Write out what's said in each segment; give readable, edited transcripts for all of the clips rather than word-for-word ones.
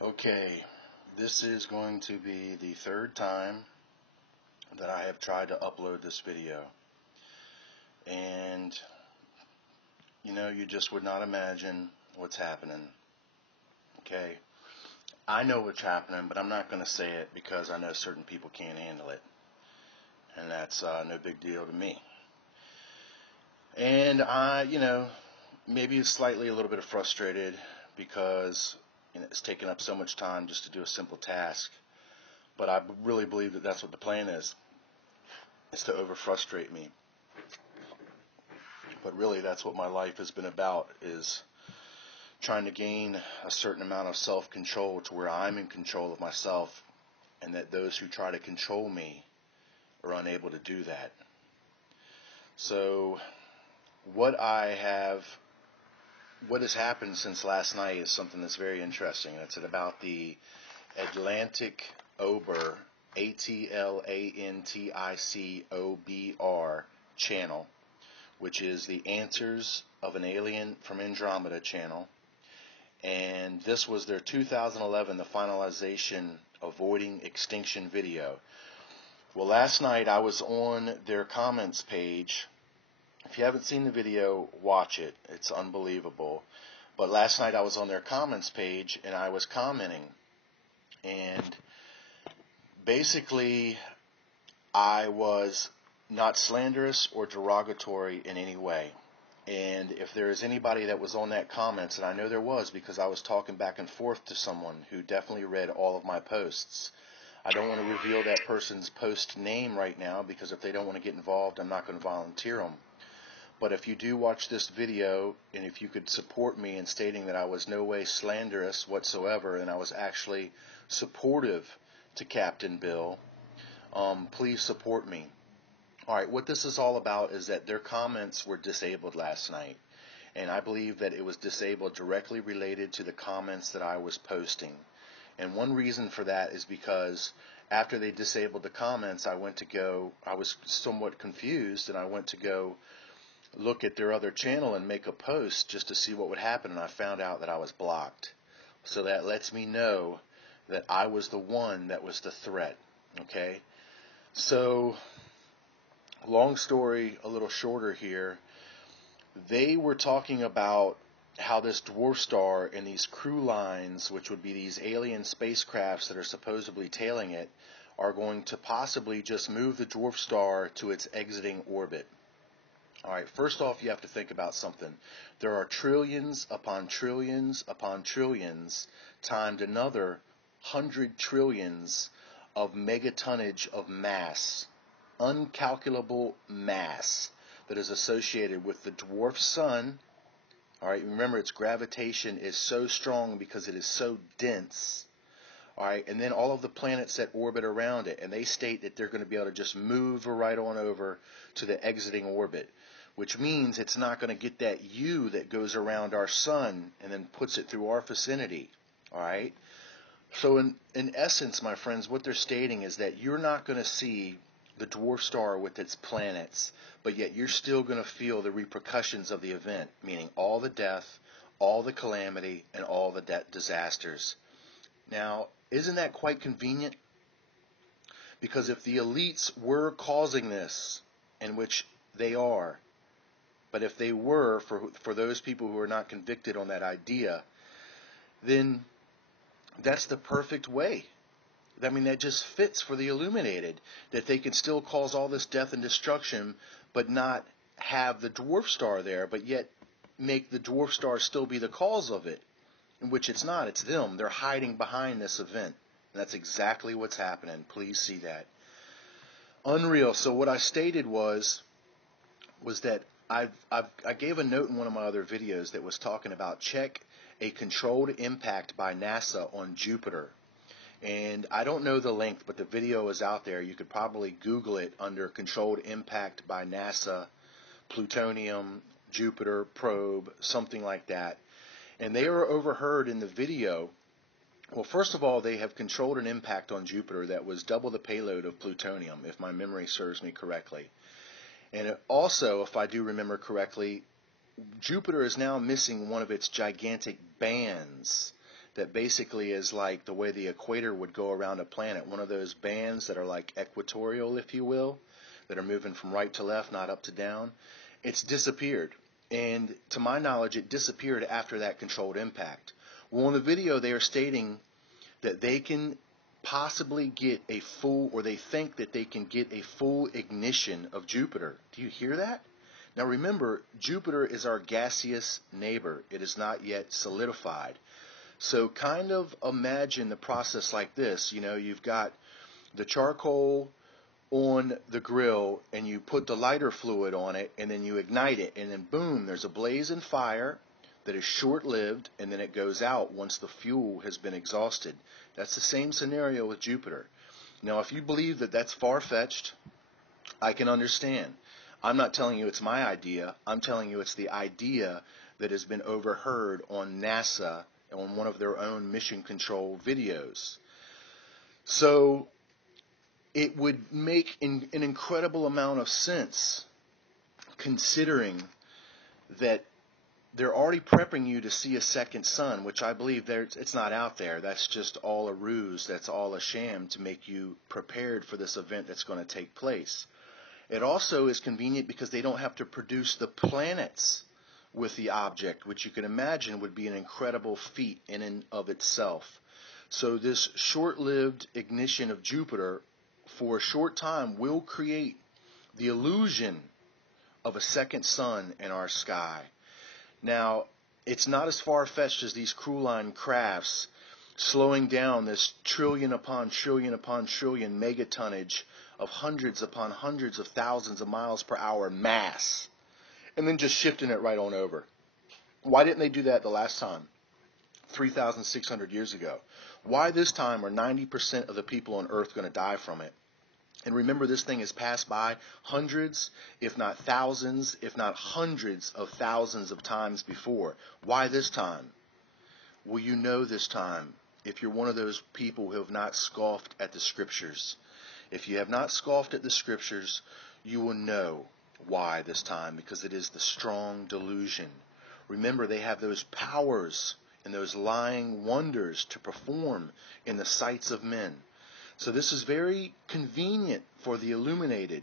Okay, this is going to be the third time that I have tried to upload this video. And, you just would not imagine what's happening. Okay, I know what's happening, but I'm not going to say it because I know certain people can't handle it. And that's no big deal to me. And maybe slightly a little bit frustrated because it's taken up so much time just to do a simple task. But I really believe that that's what the plan is to over-frustrate me. But really, that's what my life has been about, is trying to gain a certain amount of self-control to where I'm in control of myself, and that those who try to control me are unable to do that. So what has happened since last night is something that's very interesting. It's about the Atlanticobr, Atlanticobr channel, which is the Answers of an Alien from Andromeda channel. And this was their 2011, the finalization Avoiding Extinction video. Well, last night I was on their comments page. If you haven't seen the video, watch it. It's unbelievable. But last night I was on their comments page and I was commenting. And basically I was not slanderous or derogatory in any way. And if there is anybody that was on that comments, and I know there was because I was talking back and forth to someone who definitely read all of my posts. I don't want to reveal that person's post name right now because if they don't want to get involved, I'm not going to volunteer them. But if you do watch this video, and if you could support me in stating that I was no way slanderous whatsoever, and I was actually supportive to Captain Bill, please support me. Alright, what this is all about is that their comments were disabled last night. And I believe that it was disabled directly related to the comments that I was posting. And one reason for that is because after they disabled the comments, I was somewhat confused, and I went to go look at their other channel and make a post just to see what would happen, and I found out that I was blocked. So that lets me know that I was the one that was the threat. Okay? So long story a little shorter here, they were talking about how this dwarf star and these crew lines, which would be these alien spacecrafts that are supposedly tailing it, are going to possibly just move the dwarf star to its exiting orbit. Alright, first off, you have to think about something. There are trillions upon trillions upon trillions times another 100 trillions of megatonnage of mass, uncalculable mass that is associated with the dwarf sun. Alright, remember its gravitation is so strong because it is so dense. Alright, and then all of the planets that orbit around it, and they state that they're going to be able to just move right on over to the exiting orbit, which means it's not going to get that U that goes around our sun and then puts it through our vicinity. Alright, so in essence, my friends, what they're stating is that you're not going to see the dwarf star with its planets, but yet you're still going to feel the repercussions of the event, meaning all the death, all the calamity, and all the disasters. Now, isn't that quite convenient? Because if the elites were causing this, in which they are, but if they were, for those people who are not convicted on that idea, then that's the perfect way. I mean, that just fits for the illuminated, that they can still cause all this death and destruction, but not have the dwarf star there, but yet make the dwarf star still be the cause of it, in which it's not. It's them. They're hiding behind this event. And that's exactly what's happening. Please see that. Unreal. So what I stated was that I gave a note in one of my other videos that was talking about check a controlled impact by NASA on Jupiter. And I don't know the length, but the video is out there. You could probably Google it under Controlled Impact by NASA, Plutonium, Jupiter, Probe, something like that. And they are overheard in the video. Well, first of all, they have controlled an impact on Jupiter that was double the payload of plutonium, if my memory serves me correctly. And also, if I do remember correctly, Jupiter is now missing one of its gigantic bands that basically is like the way the equator would go around a planet, one of those bands that are like equatorial, if you will, that are moving from right to left, not up to down. It's disappeared. And to my knowledge, it disappeared after that controlled impact. Well, in the video, they are stating that they can possibly get a full, or they think that they can get a full ignition of Jupiter. Do you hear that? Now remember, Jupiter is our gaseous neighbor. It is not yet solidified. So kind of imagine the process like this. You know, you've got the charcoal on the grill and you put the lighter fluid on it and then you ignite it, and then boom, there's a blaze and fire that is short-lived, and then it goes out once the fuel has been exhausted. That's the same scenario with Jupiter. Now, if you believe that that's far-fetched, I can understand. I'm not telling you it's my idea. I'm telling you it's the idea that has been overheard on NASA on one of their own mission control videos. So it would make an incredible amount of sense, considering that they're already prepping you to see a second sun, which I believe it's not out there. That's just all a ruse. That's all a sham to make you prepared for this event that's going to take place. It also is convenient because they don't have to produce the planets with the object, which you can imagine would be an incredible feat in and of itself. So this short-lived ignition of Jupiter for a short time will create the illusion of a second sun in our sky. Now, it's not as far-fetched as these crew line crafts slowing down this trillion upon trillion upon trillion megatonnage of hundreds upon hundreds of thousands of miles per hour mass, and then just shifting it right on over. Why didn't they do that the last time, 3,600 years ago? Why this time are 90% of the people on Earth going to die from it? And remember, this thing has passed by hundreds, if not thousands, if not hundreds of thousands of times before. Why this time? Well, you know this time, if you're one of those people who have not scoffed at the Scriptures. If you have not scoffed at the Scriptures, you will know why this time, because it is the strong delusion. Remember, they have those powers and those lying wonders to perform in the sights of men. So this is very convenient for the illuminated,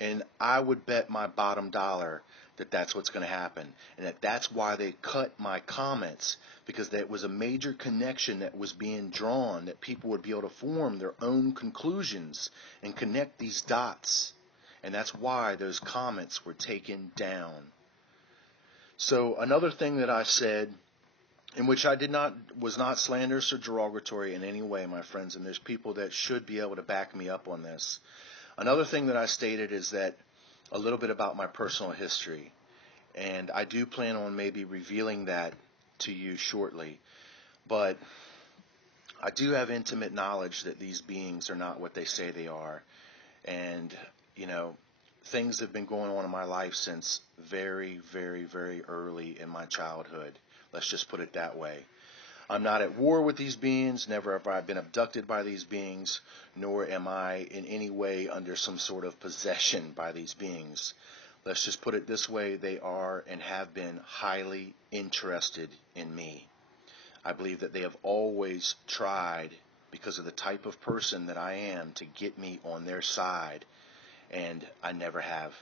and I would bet my bottom dollar that that's what's going to happen, and that's why they cut my comments, because that was a major connection that was being drawn, that people would be able to form their own conclusions and connect these dots, and that's why those comments were taken down. So another thing that I said, in which I was not slanderous or derogatory in any way, my friends, and there's people that should be able to back me up on this. Another thing that I stated is that a little bit about my personal history, and I do plan on maybe revealing that to you shortly, but I do have intimate knowledge that these beings are not what they say they are, and, you know, things have been going on in my life since very, very, very early in my childhood. Let's just put it that way. I'm not at war with these beings. Never have I been abducted by these beings, nor am I in any way under some sort of possession by these beings. Let's just put it this way. They are and have been highly interested in me. I believe that they have always tried, because of the type of person that I am, to get me on their side, and I never have.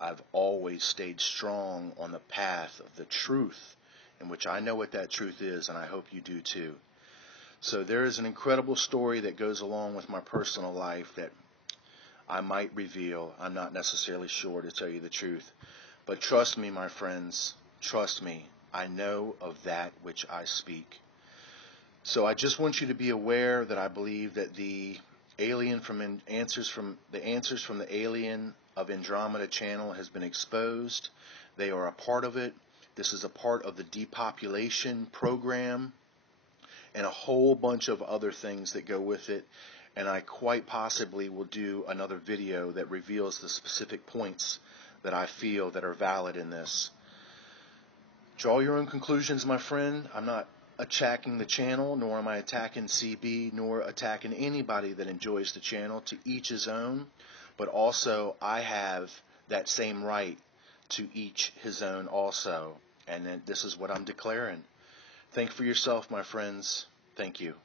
I've always stayed strong on the path of the truth, in which I know what that truth is, and I hope you do too. So there is an incredible story that goes along with my personal life that I might reveal. I'm not necessarily sure, to tell you the truth. But trust me, my friends, trust me, I know of that which I speak. So I just want you to be aware that I believe that the answers from the Alien of Andromeda channel has been exposed. They are a part of it. This is a part of the depopulation program and a whole bunch of other things that go with it. And I quite possibly will do another video that reveals the specific points that I feel that are valid in this. Draw your own conclusions, my friend. I'm not attacking the channel, nor am I attacking CB, nor attacking anybody that enjoys the channel. To each his own. But also, I have that same right to each his own also. And then this is what I'm declaring. Think for yourself, my friends. Thank you.